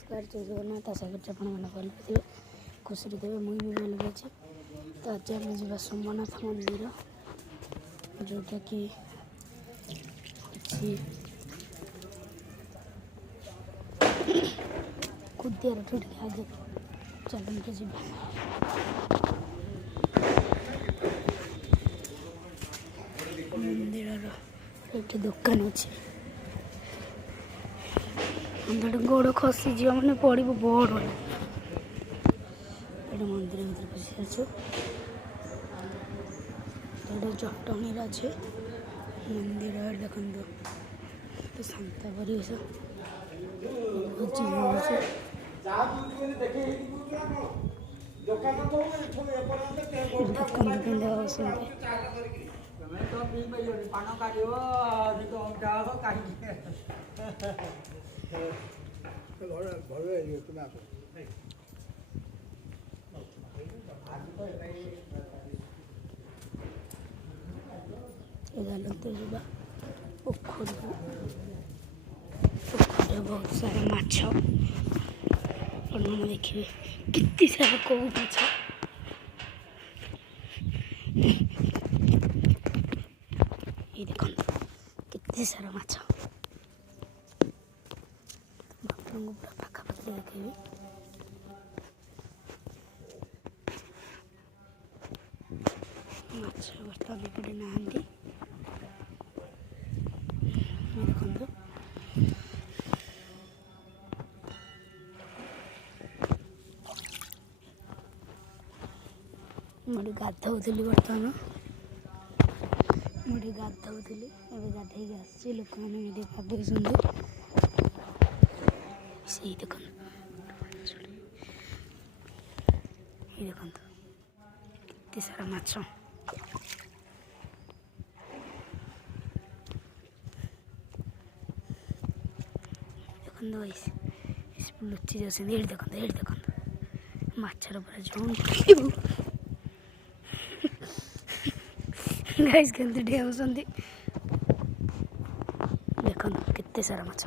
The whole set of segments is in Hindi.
नमस्कार जय जगन्नाथ आशा कर भल थे खुशी थे मुझे भी भल अच्छे। तो आज आम जा सोमनाथ मंदिर जोटा कि कुदियार ठीक आगे चलते जी मंदिर एक दुकान अच्छे गोड़ खसीज मैंने पड़ बड़ ये मंदिर भर पशि जटणी अच्छे मंदिर देखो शांत परिवेश गलते जा पोखर बहुत सारा माछ देखिए कितनी सारा कौ माछ ये देख कितनी सारा माछ पूरा पाखापाखि देखेबी माछ बर्तमान पड़े नहांती देखो मुझे गाधौली बर्तमान मुझे गाधौली एवं गाधे आस लोक मैंने गाधे से देख देखो कितने सारा माछ देखो लुचि जाते देखो ये देखो माछर पूरा झुंड गाइस केंद्र डेउंसंदी देखो कितने सारा माछ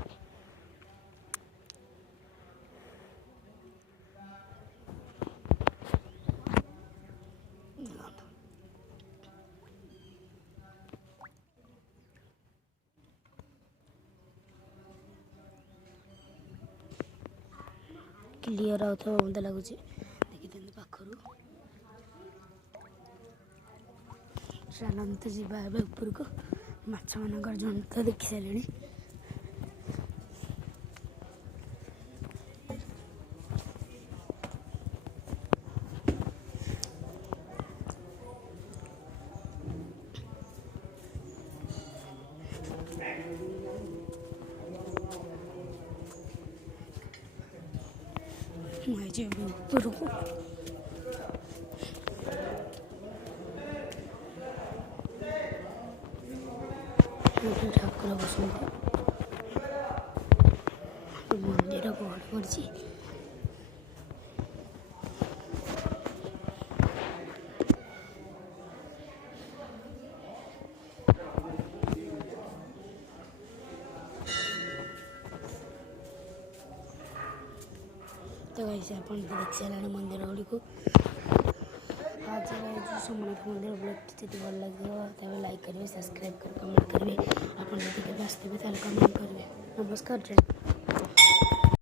क्लीयर आउथ मत लगुच देखी पाखर चलते जी ऊपर को माछ मान झुंड तो देखी सारे मुझे ऊपर को ठाकुर बस मंदिर बड़ पड़ी तो कैसे आप देख सारे मंदिर गुड़ी को आज सोमनाथ मंदिर ब्लॉग जी भल लगे तब लाइक करेंगे सब्सक्राइब कर कमेंट करेंगे आप आसते कमेंट करेंगे नमस्कार जय।